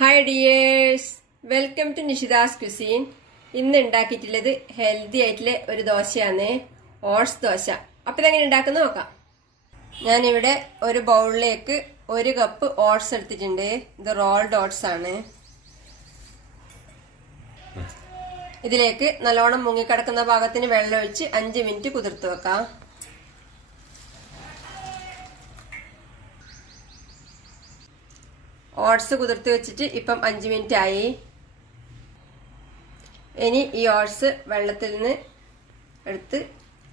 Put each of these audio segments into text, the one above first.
Hi dears, welcome to Nishitha's cuisine. ഇന്ന് ഉണ്ടാക്കിയിട്ടുള്ളത് healthy ആയിട്ടുള്ള ഒരു ദോശയാണ്, ഓട്സ് ദോശ. അപ്പൊ ഇതെങ്ങനെ ഉണ്ടാക്കുന്ന നോക്കാം. ഞാനിവിടെ ഒരു ബൗളിലേക്ക് 1 കപ്പ് ഓട്സ് എടുത്തിട്ടുണ്ട്. ഇത് റോൾഡ് ഓട്സ് ആണ്. ഇതിലേക്ക് നല്ലോണം മുങ്ങിക്കിടക്കുന്ന ഭാഗത്തിന് വെള്ളം ഒഴിച്ച് 5 മിനിറ്റ് കുതിർത്ത് വെക്കാം. ഓട്സ് കുതിർത്ത് വെച്ചിട്ട് ഇപ്പം 5 മിനിറ്റ് ആയി. ഇനി ഈ ഓട്സ് വെള്ളത്തിൽ നിന്ന് എടുത്ത്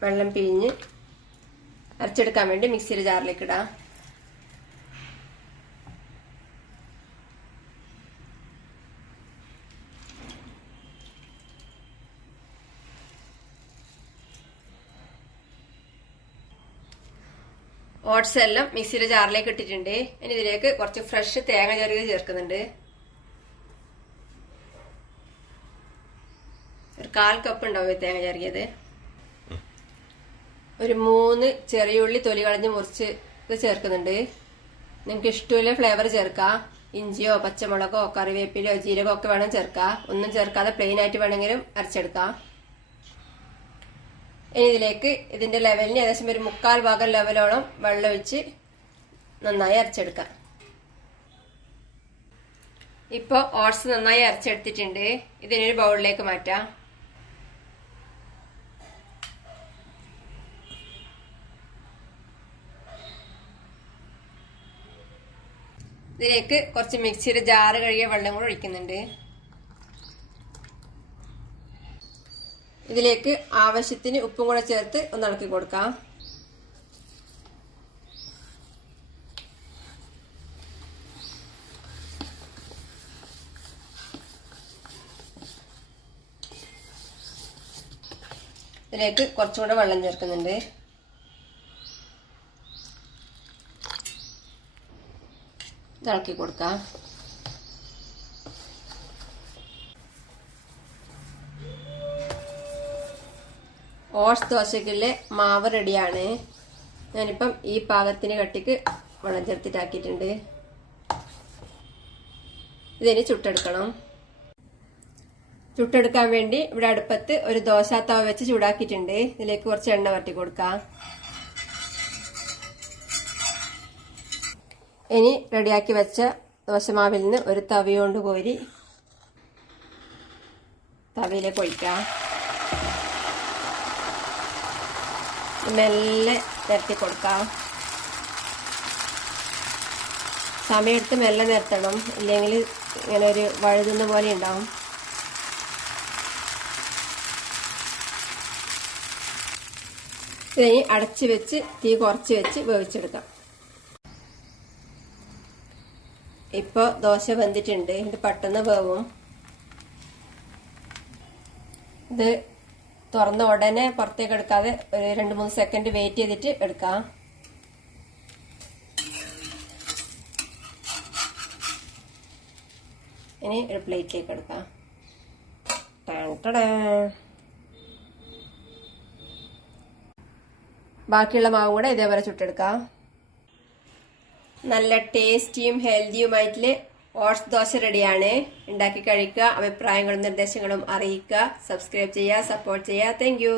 വെള്ളം പിഴിഞ്ഞ് അരച്ചെടുക്കാൻ വേണ്ടി മിക്സിയുടെ ജാറിലേക്ക് ഇടാം. ഓട്സ് എല്ലാം മിക്സിയുടെ ജാറിലേക്ക് ഇട്ടിട്ടുണ്ട്. ഇനി ഇതിലേക്ക് കുറച്ച് ഫ്രഷ് തേങ്ങ ചെറുകിയത് ചേർക്കുന്നുണ്ട്. ഒരു 1/4 കപ്പ് ഉണ്ടാവും തേങ്ങ ചെറുകിയത്. ഒരു 3 ചെറിയ ഉള്ളി തൊലി കളഞ്ഞ് മുറിച്ച് ഇത് ചേർക്കുന്നുണ്ട്. നിങ്ങൾക്ക് ഇഷ്ടമുള്ള ഫ്ലേവർ ചേർക്കാം. ഇഞ്ചിയോ പച്ചമുളകോ കറിവേപ്പിലയോ ജീരകോ ഒക്കെ വേണം ചേർക്കാം. ഒന്നും ചേർക്കാതെ പ്ലെയിൻ ആയിട്ട് വേണമെങ്കിലും അരച്ചെടുക്കാം. ഇനി ഇതിലേക്ക് ഇതിന്റെ ലെവലിന് ഏകദേശം ഒരു 3/4 ഭാഗം ലെവലോളം വെള്ളം ഒഴിച്ച് നന്നായി അരച്ചെടുക്കാം. ഇപ്പോൾ ഓട്സ് നന്നായി അരച്ചെടുത്തിട്ടുണ്ട്. ഇതിനൊരു ബൗളിലേക്ക് മാറ്റാം. ഇതിലേക്ക് കുറച്ച് മിക്സിയുടെ ജാറ് കഴുകിയ വെള്ളം കൂടെ ഒഴിക്കുന്നുണ്ട്. ഇതിലേക്ക് ആവശ്യത്തിന് ഉപ്പും കൂടെ ചേർത്ത് ഒന്ന് ഇളക്കി കൊടുക്കാം. ഇതിലേക്ക് കുറച്ചും കൂടെ വെള്ളം ചേർക്കുന്നുണ്ട്. ഇളക്കി കൊടുക്കാം. ഓട്സ് ദോശക്കുള്ള മാവ് റെഡിയാണ്. ഞാനിപ്പം ഈ പാകത്തിന് കട്ടിക്ക് വെള്ളം ചേർത്തിട്ടാക്കിയിട്ടുണ്ട്. ഇതിന് ചുട്ടെടുക്കണം. ചുട്ടെടുക്കാൻ വേണ്ടി ഇവിടെ അടുപ്പത്ത് ഒരു ദോശാത്തവ വെച്ച് ചൂടാക്കിയിട്ടുണ്ട്. ഇതിലേക്ക് കുറച്ച് എണ്ണ വരട്ടി കൊടുക്കാം. ഇനി റെഡിയാക്കി വെച്ച ദോശമാവിൽ നിന്ന് ഒരു തവി കൊണ്ട് കോരി തവയിലേക്ക് ഒഴിക്കാം. മെല്ലെ നിരത്തി കൊടുക്കാം. സമയമെടുത്ത് മെല്ലെ നിരത്തണം, ഇല്ലെങ്കിൽ ഇങ്ങനെ ഒരു വഴുതുന്ന പോലെ ഉണ്ടാവും. ഇതിനി അടച്ചു വെച്ച് തീ കുറച്ച് വെച്ച് വേവിച്ചെടുക്കാം. ഇപ്പോൾ ദോശ വെന്തിട്ടുണ്ട്. ഇത് പെട്ടെന്ന് വേവും. ഇത് തുറന്ന ഉടനെ പുറത്തേക്ക് എടുക്കാതെ ഒരു 2-3 സെക്കൻഡ് വെയിറ്റ് ചെയ്തിട്ട് എടുക്കാം. ഇനി ഒരു പ്ലേറ്റിലേക്ക് എടുക്കാം. ബാക്കിയുള്ള മാവും കൂടെ ഇതേപോലെ ചുട്ടെടുക്കാം. നല്ല ടേസ്റ്റിയും ഹെൽത്തിയുമായിട്ടുള്ള ഓട്സ് ദോശ റെഡിയാണ്. ഉണ്ടാക്കി കഴിക്കുക. അഭിപ്രായങ്ങളും നിർദ്ദേശങ്ങളും അറിയിക്കുക. സബ്സ്ക്രൈബ് ചെയ്യുക, സപ്പോർട്ട് ചെയ്യുക. Thank you.